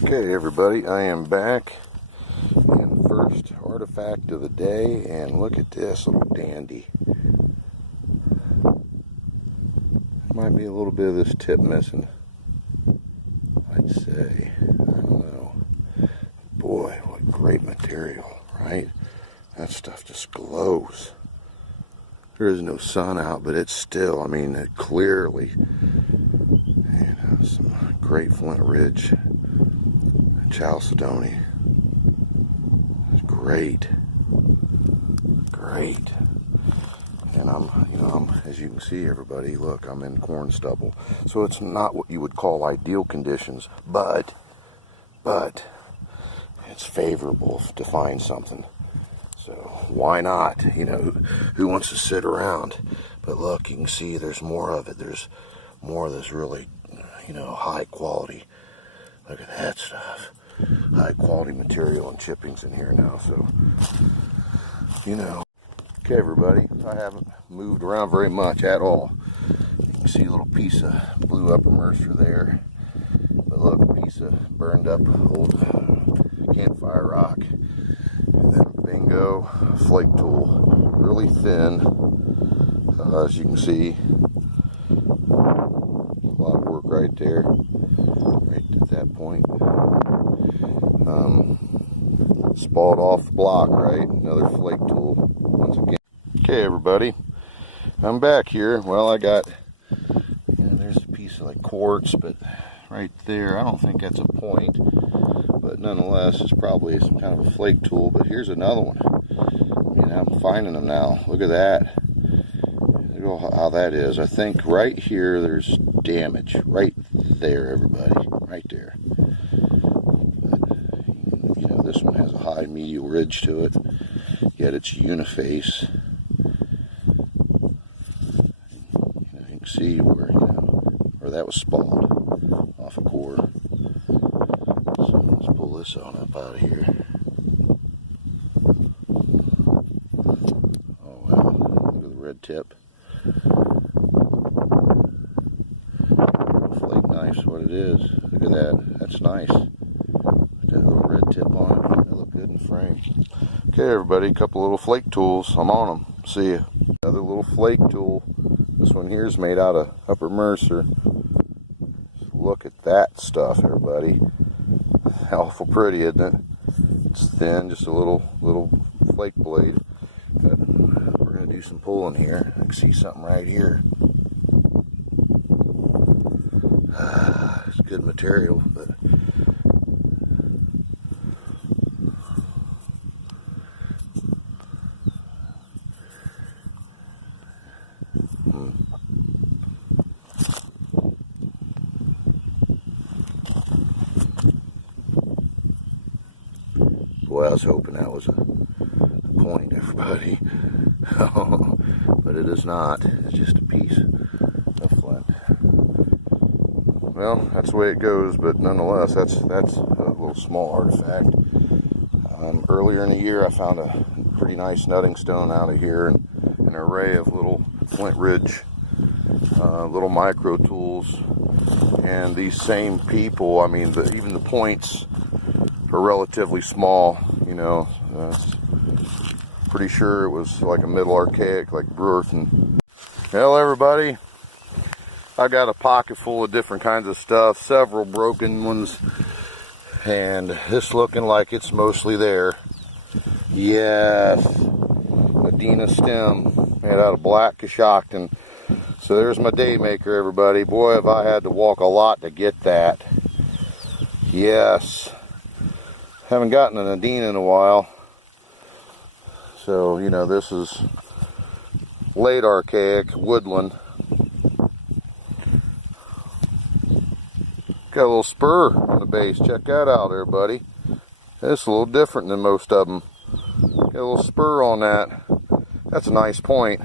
Okay everybody, I am back, and first artifact of the day, and look at this little dandy. Might be a little bit of this tip missing, I'd say. I don't know. Boy, what great material, right? That stuff just glows. There is no sun out, but it's still, I mean, it clearly, some great flint ridge. Chalcedony. It's great. And I'm, as you can see everybody, look, I'm in corn stubble. So it's not what you would call ideal conditions, but it's favorable to find something. So why not? Who wants to sit around? But look, you can see there's more of it. There's more of this really, high quality. Look at that stuff. High quality material and chippings in here now, so Okay everybody, I haven't moved around very much at all. You can see a little piece of blue upper mercer there, but look, a piece of burned up old campfire rock, and then bingo, flake tool, really thin, as you can see. A lot of work right there, right at that point. Spalled off the block, right? Another flake tool once again. Okay everybody, I'm back here. Well, I got, there's a piece of like quartz, but right there, I don't think that's a point, but nonetheless, it's probably some kind of a flake tool. But here's another one. I'm finding them now. Look at that. Look how that is. I think right here there's damage. Right there, everybody. Right there. This one has a high medial ridge to it, yet it's uniface. You can see where that was spalled off a core. So let's pull this on up out of here. Oh wow! Look at the red tip. Flake knife's what it is. Look at that. That's nice. That little red tip on it. They look good in the frame. Okay everybody, a couple little flake tools. I'm on them. See ya. Another little flake tool. This one here is made out of upper mercer. Look at that stuff everybody. Awful pretty, isn't it? It's thin, just a little flake blade. But we're going to do some pulling here. I can see something right here. It's good material, but boy, I was hoping that was a point, everybody. But it is not. It's just a piece of flint. Well, that's the way it goes, but nonetheless, that's a little small artifact. Earlier in the year, I found a pretty nice nutting stone out of here, and an array of little flint ridge, little micro tools, and these same people, even the points are relatively small, pretty sure it was like a middle archaic, like Brewerton. Well, everybody, I got a pocket full of different kinds of stuff, several broken ones, and this looking like it's mostly there. Yes, Adena stem made out of black Coshocton. So there's my day maker, everybody. Boy, have I had to walk a lot to get that. Yes. Haven't gotten an Adena in a while. So, this is late archaic woodland. Got a little spur on the base. Check that out there, buddy. It's a little different than most of them. Got a little spur on that. That's a nice point.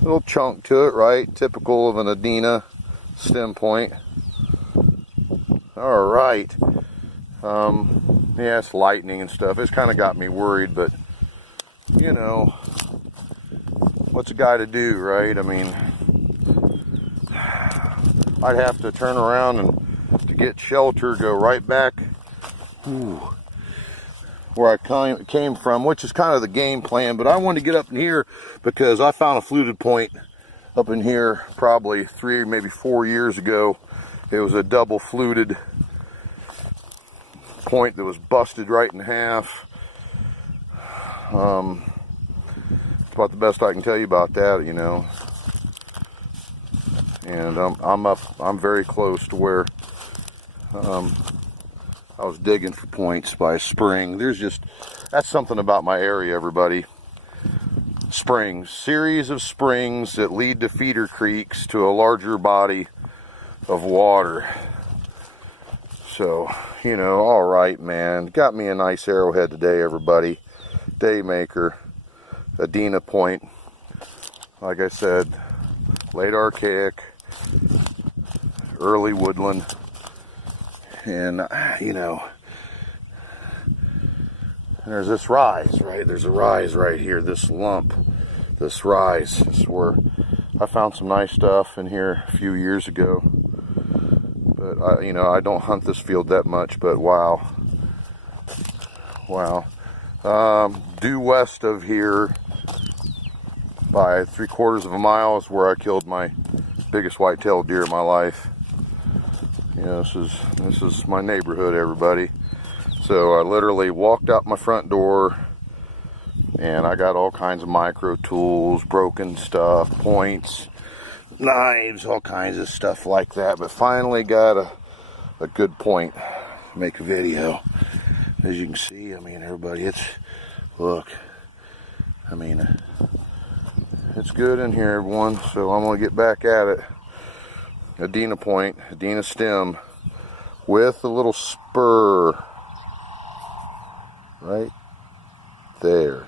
Little chunk to it, right? Typical of an Adena stem point. All right. Yeah, it's lightning and stuff. It's kind of got me worried, but what's a guy to do, right? I'd have to turn around and to get shelter, go right back where I came from, which is kind of the game plan. But I wanted to get up in here because I found a fluted point up in here probably 3, maybe 4 years ago. It was a double fluted point that was busted right in half. It's about the best I can tell you about that, you know. And I'm very close to where I was digging for points by a spring. That's something about my area, everybody. Springs, series of springs that lead to feeder creeks to a larger body of water. So, you know, all right, man. Got me a nice arrowhead today, everybody. Daymaker, Adena point. Like I said, late archaic, early woodland. And, you know, there's this rise, right? There's a rise right here, this lump, this rise. This is where I found some nice stuff in here a few years ago. But, you know, I don't hunt this field that much, but wow. Wow. Due west of here by 3/4 of a mile is where I killed my biggest white-tailed deer of my life. You know, this is my neighborhood, everybody. So I literally walked out my front door and I got all kinds of micro tools, broken stuff, points, knives, all kinds of stuff like that. But finally got a good point to make a video. As you can see, I mean, everybody, look, I mean, it's good in here, everyone. So I'm going to get back at it. Adena point, Adena stem with a little spur right there.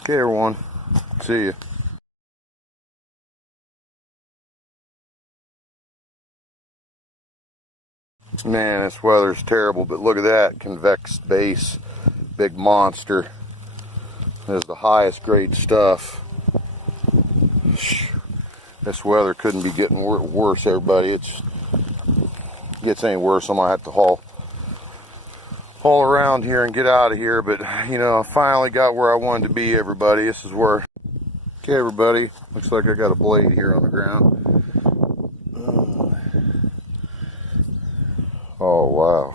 Okay, everyone, see you. Man, this weather's terrible, but look at that convex base, big monster. This is the highest grade stuff. This weather couldn't be getting worse, everybody. It gets any worse, I might have to haul around here and get out of here. But, you know, I finally got where I wanted to be, everybody. This is where... Okay, everybody. Looks like I got a blade here on the ground. Oh, wow.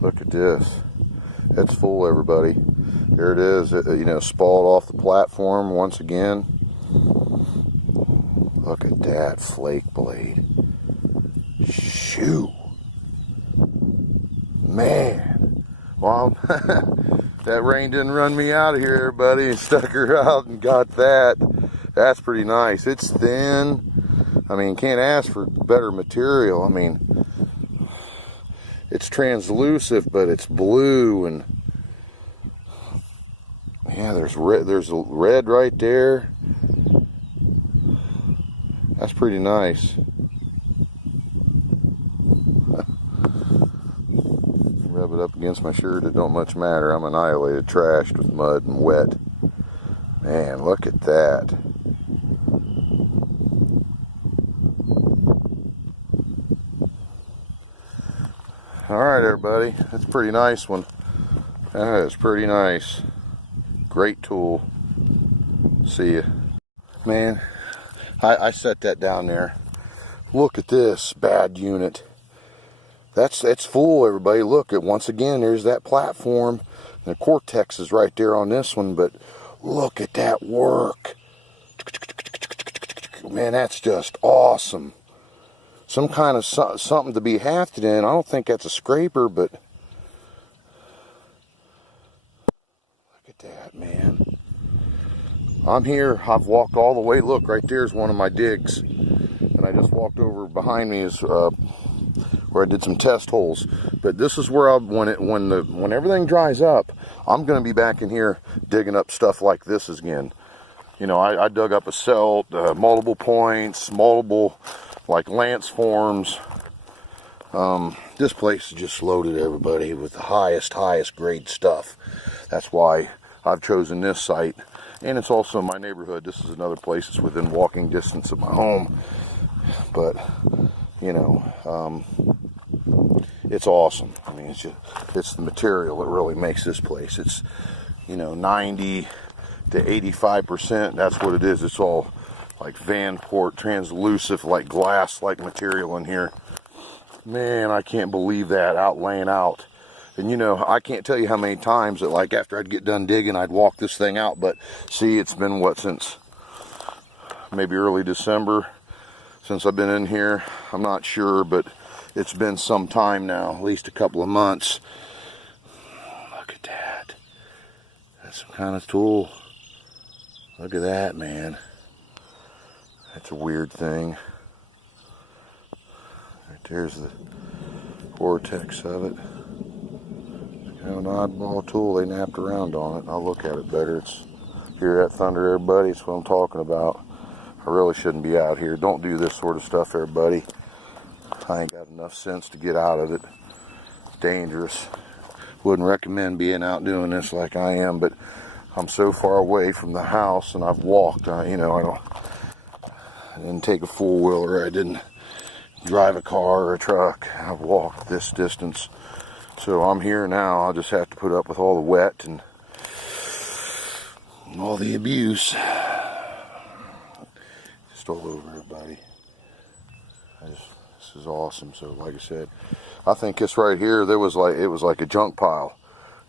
Look at this. It's full, everybody. There it is. You know, spalled off the platform once again. Look at that flake blade. Shoo. Man. Well, that rain didn't run me out of here, everybody. Stuck her out and got that. That's pretty nice. It's thin. I mean, can't ask for better material. I mean, it's translucent, but it's blue, and yeah, there's red right there. That's pretty nice. Rub it up against my shirt, it don't much matter. I'm annihilated, trashed with mud and wet. Man, look at that. Alright, everybody, that's a pretty nice one. That is pretty nice. Great tool. See ya. Man, I set that down there. Look at this bad unit. It's full, everybody. Look, once again, there's that platform. And the cortex is right there on this one, but look at that work. Man, that's just awesome. Some kind of something to be hafted in. I don't think that's a scraper, but look at that, man. I'm here. I've walked all the way. Look, right there's one of my digs. And I just walked over behind me is where I did some test holes. But this is where when everything dries up, I'm going to be back in here digging up stuff like this again. You know, I dug up a celt, multiple points, multiple like lance forms. This place is just loaded, everybody, with the highest grade stuff. That's why I've chosen this site. And it's also my neighborhood. This is another place that's within walking distance of my home. But you know, it's awesome. I mean, it's the material that really makes this place. It's, you know, 90 to 85%. That's what it is. It's all like Vanport, translucent, like glass-like material in here. Man, I can't believe that laying out. And you know, I can't tell you how many times that, like, after I'd get done digging, I'd walk this thing out. But see, it's been what, since maybe early December since I've been in here. I'm not sure, but it's been some time now, at least a couple of months. Look at that. That's some kind of tool. Look at that, man. That's a weird thing. Right there's the vortex of it. It's kind of an oddball tool. They napped around on it. I'll look at it better. It's hear that thunder, everybody? It's what I'm talking about. I really shouldn't be out here. Don't do this sort of stuff, everybody. I ain't got enough sense to get out of it. It's dangerous. Wouldn't recommend being out doing this like I am, but I'm so far away from the house, and I've walked. You know, I didn't take a four-wheeler. I didn't drive a car or a truck. I've walked this distance. So I'm here now. I'll just have to put up with all the wet and all the abuse. Just all over, everybody. This is awesome. So like I said, I think this right here, it was like a junk pile.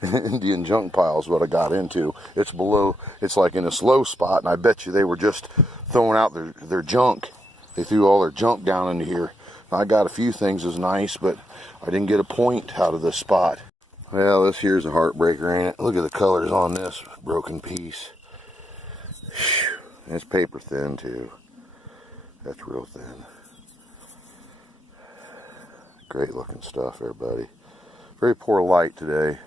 Indian junk pile is what I got into. It's below, it's like in a slow spot, and I bet you they were just throwing out their junk. They threw all their junk down into here. I got a few things that's nice, but I didn't get a point out of this spot. Well, this here's a heartbreaker, ain't it? Look at the colors on this broken piece. And it's paper thin too. That's real thin. Great looking stuff, everybody. Very poor light today.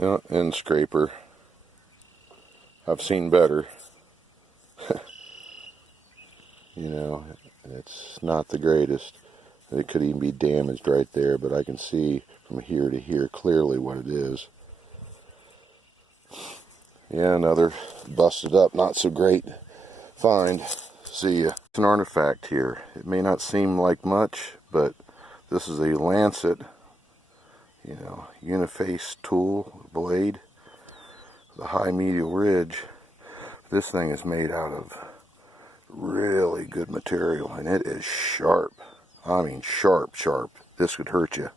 Yeah, end scraper. I've seen better. You know, it's not the greatest. It could even be damaged right there, but I can see from here to here clearly what it is. Yeah, another busted up, not so great find. See, it's an artifact here. It may not seem like much, but this is a lancet, you know, uniface tool blade with a high medial ridge. This thing is made out of really good material, and it is sharp. I mean, sharp, sharp. This could hurt you.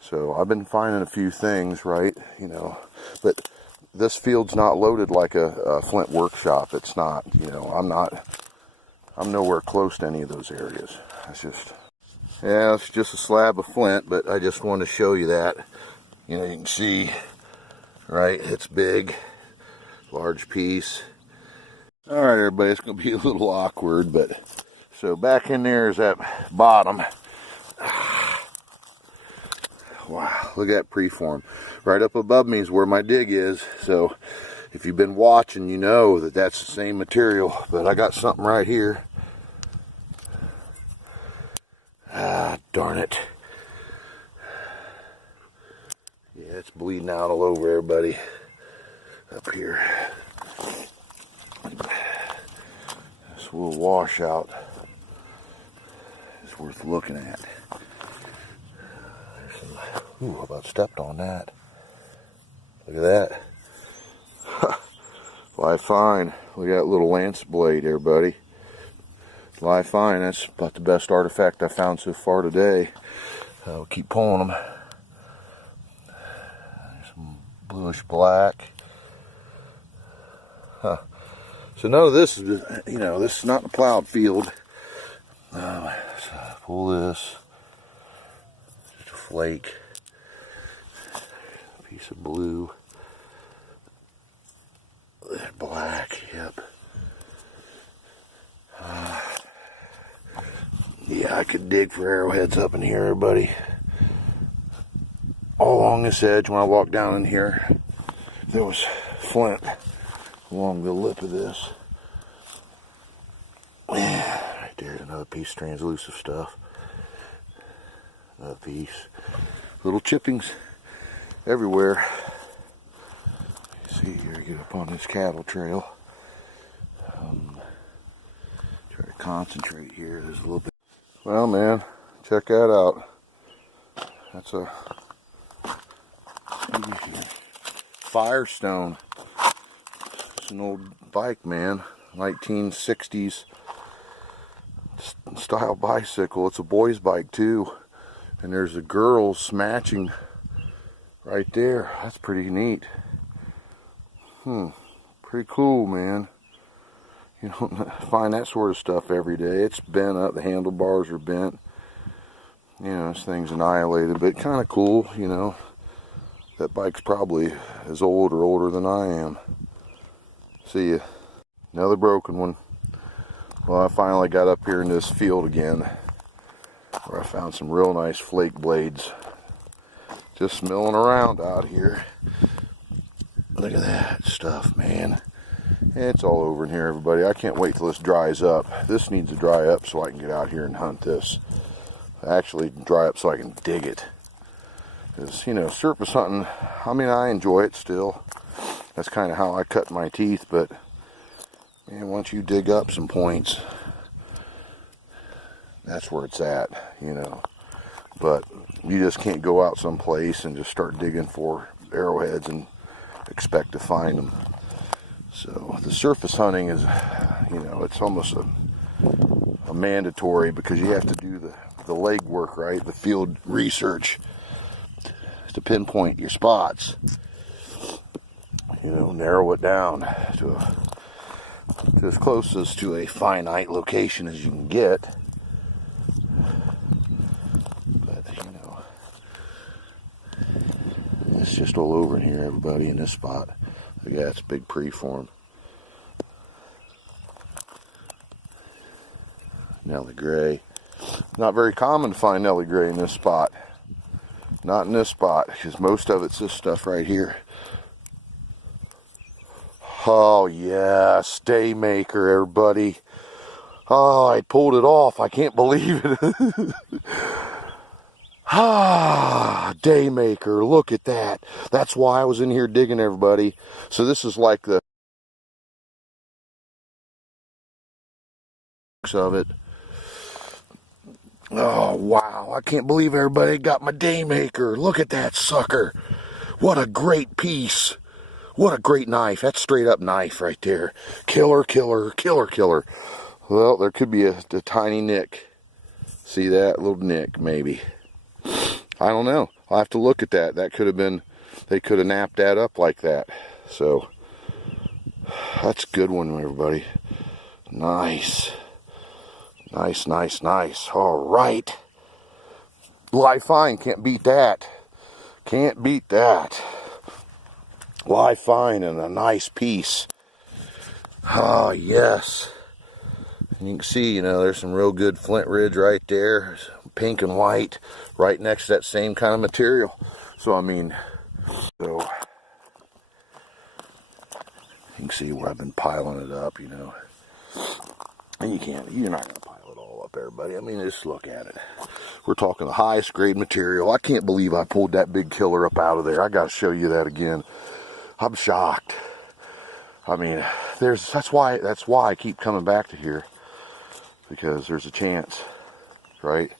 So I've been finding a few things, right, you know, but this field's not loaded like a flint workshop. It's not, you know, I'm nowhere close to any of those areas. It's just, yeah, it's just a slab of flint, but I just wanted to show you that. You know, you can see, right, it's big, large piece. All right, everybody, it's going to be a little awkward, but so back in there is that bottom. Wow, look at that preform. Right up above me is where my dig is. So if you've been watching, you know that that's the same material. But I got something right here. Ah, darn it. Yeah, it's bleeding out all over everybody up here. This little washout is worth looking at. Ooh, I about stepped on that. Look at that. Live fine. Look at that little lance blade, everybody. Live fine. That's about the best artifact I found so far today. We'll keep pulling them. Some bluish black. Huh. So none of this is, you know, this is not a plowed field. Let's pull this. Just a flake. Piece of blue. Black, yep. Yeah, I could dig for arrowheads up in here, everybody. All along this edge, when I walked down in here, there was flint along the lip of this. Right there's another piece of translucent stuff. Another piece. Little chippings everywhere. See here, get up on this cattle trail. Try to concentrate here. There's a little bit. Well, man, check that out. That's a Firestone. It's an old bike, man. 1960s style bicycle. It's a boy's bike too. And there's a girl's matching right there. That's pretty neat. Pretty cool, man. You don't find that sort of stuff every day. It's bent up. The handlebars are bent. You know, this thing's annihilated, but kind of cool, you know. That bike's probably as old or older than I am. See ya. Another broken one. Well, I finally got up here in this field again, where I found some real nice flake blades. Just milling around out here. Look at that stuff, man. It's all over in here, everybody. I can't wait till this dries up. This needs to dry up so I can get out here and hunt this. Actually, dry up so I can dig it. Because, you know, surface hunting, I mean, I enjoy it still. That's kind of how I cut my teeth, but, man, once you dig up some points, that's where it's at, you know. But you just can't go out someplace and just start digging for arrowheads and expect to find them. So the surface hunting is, you know, it's almost a mandatory, because you have to do the leg work, right? The field research to pinpoint your spots. You know, narrow it down to as closest to a finite location as you can get. But, you know, it's just all over in here, everybody, in this spot. Yeah, it's a big preform. Nelly Gray. Not very common to find Nelly Gray in this spot. Not in this spot, because most of it's this stuff right here. Oh yeah, stay maker, everybody. Oh, I pulled it off. I can't believe it. Daymaker, look at that. That's why I was in here digging, everybody. So this is like the of it. Oh wow, I can't believe everybody got my Daymaker. Look at that sucker. What a great piece. What a great knife. That's straight up knife right there. Killer, killer, killer, killer. Well, there could be a tiny nick. See that? A little nick, maybe. I don't know. I'll have to look at that. That could have been, they could have napped that up like that. So, that's a good one, everybody. Nice. Nice, nice, nice. All right. Live fine. Can't beat that. Can't beat that. Live fine and a nice piece. Oh, yes. And you can see, you know, there's some real good flint ridge right there. Pink and white. Right next to that same kind of material. So, I mean, so you can see where I've been piling it up, you know. And you're not going to pile it all up, everybody. I mean, just look at it. We're talking the highest grade material. I can't believe I pulled that big killer up out of there. I got to show you that again. I'm shocked. I mean, that's why I keep coming back to here, because there's a chance, right?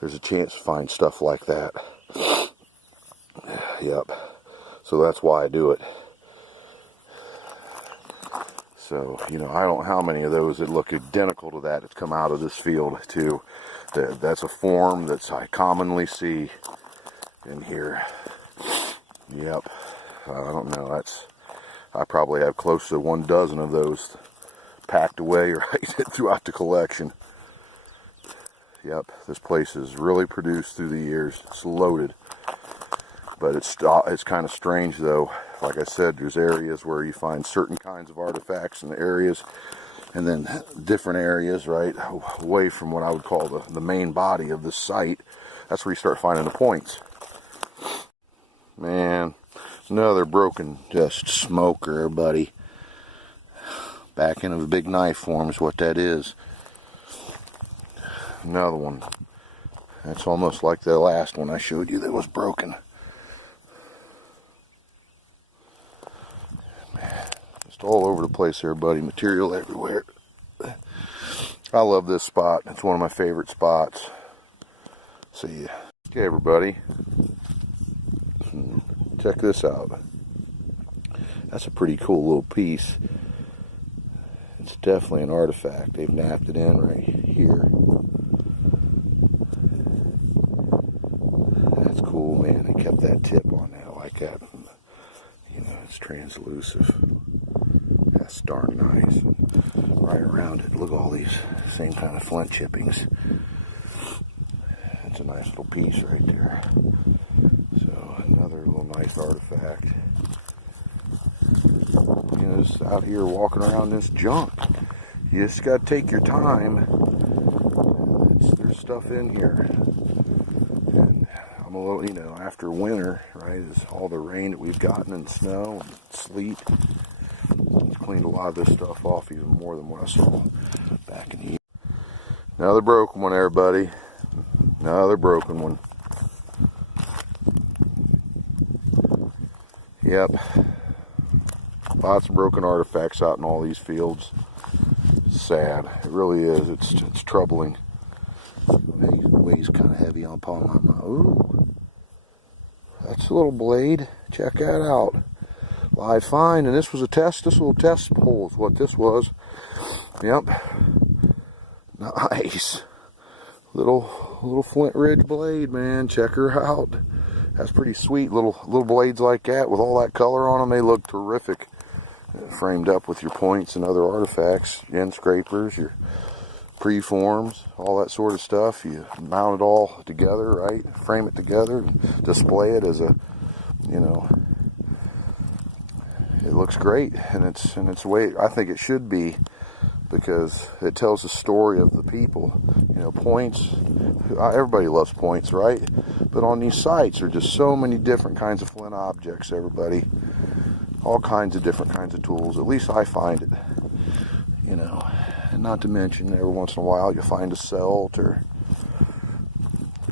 There's a chance to find stuff like that. Yep. So that's why I do it. So, you know, I don't know how many of those that look identical to that have come out of this field too. That's a form that I commonly see in here. Yep. I don't know. I probably have close to 1 dozen of those packed away right throughout the collection. Yep. This place is really produced through the years. It's loaded. But it's kind of strange though. Like I said, there's areas where you find certain kinds of artifacts in the areas, and then different areas, right, away from what I would call the main body of the site. That's where you start finding the points. Man, another broken just smoker, buddy. Back into the big knife form is what that is. Another one. That's almost like the last one I showed you that was broken. All over the place there, buddy. Material everywhere. I love this spot. It's one of my favorite spots. See ya. Okay, everybody. Check this out. That's a pretty cool little piece. It's definitely an artifact. They've napped it in right here. That's cool, man. They kept that tip on there. I like that. You know, it's translucent. That's darn nice. Right around it, look at all these same kind of flint chippings. It's a nice little piece right there. So another little nice artifact. You know, just out here walking around this junk. You just got to take your time. There's stuff in here. And I'm a little, you know, after winter, right, is all the rain that we've gotten and snow and sleet. It's cleaned a lot of this stuff off even more than what I saw back in the year. Another broken one, everybody. Another broken one. Yep. Lots of broken artifacts out in all these fields. Sad. It really is. It's troubling. It weighs kind of heavy on palm. Ooh. That's a little blade. Check that out. Live find. And this was a test. This little test hole is what this was. Yep. Nice. Little flint ridge blade, man. Check her out. That's pretty sweet. Little blades like that with all that color on them. They look terrific. Framed up with your points and other artifacts, end scrapers, your preforms, all that sort of stuff. You mount it all together, right? Frame it together and display it as a, you know, it looks great, and it's the way I think it should be, because it tells the story of the people. You know, points, everybody loves points, right? But on these sites are just so many different kinds of flint objects, everybody. All kinds of different kinds of tools. At least I find it. You know, and not to mention every once in a while you find a celt, or,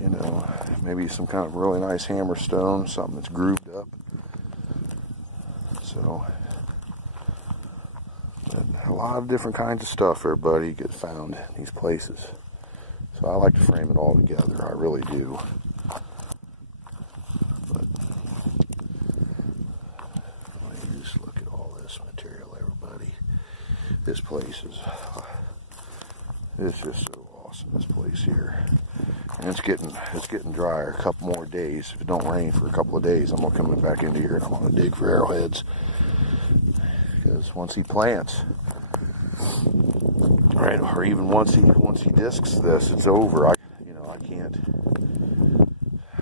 you know, maybe some kind of really nice hammer stone, something that's grooved up. So, a lot of different kinds of stuff, everybody, get found in these places. So I like to frame it all together. I really do. But just look at all this material, everybody. This place it's just so awesome. This place here, and it's getting drier. A couple more days. If it don't rain for a couple of days, I'm gonna come back into here and I'm gonna dig for arrowheads. Because once he plants, right, or even once he discs this, it's over. I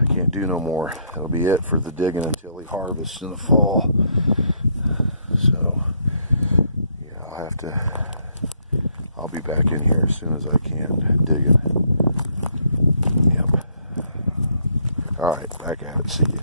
can't do no more. That'll be it for the digging until he harvests in the fall. So yeah, I'll be back in here as soon as I can digging. Yep. All right, back at it. See ya.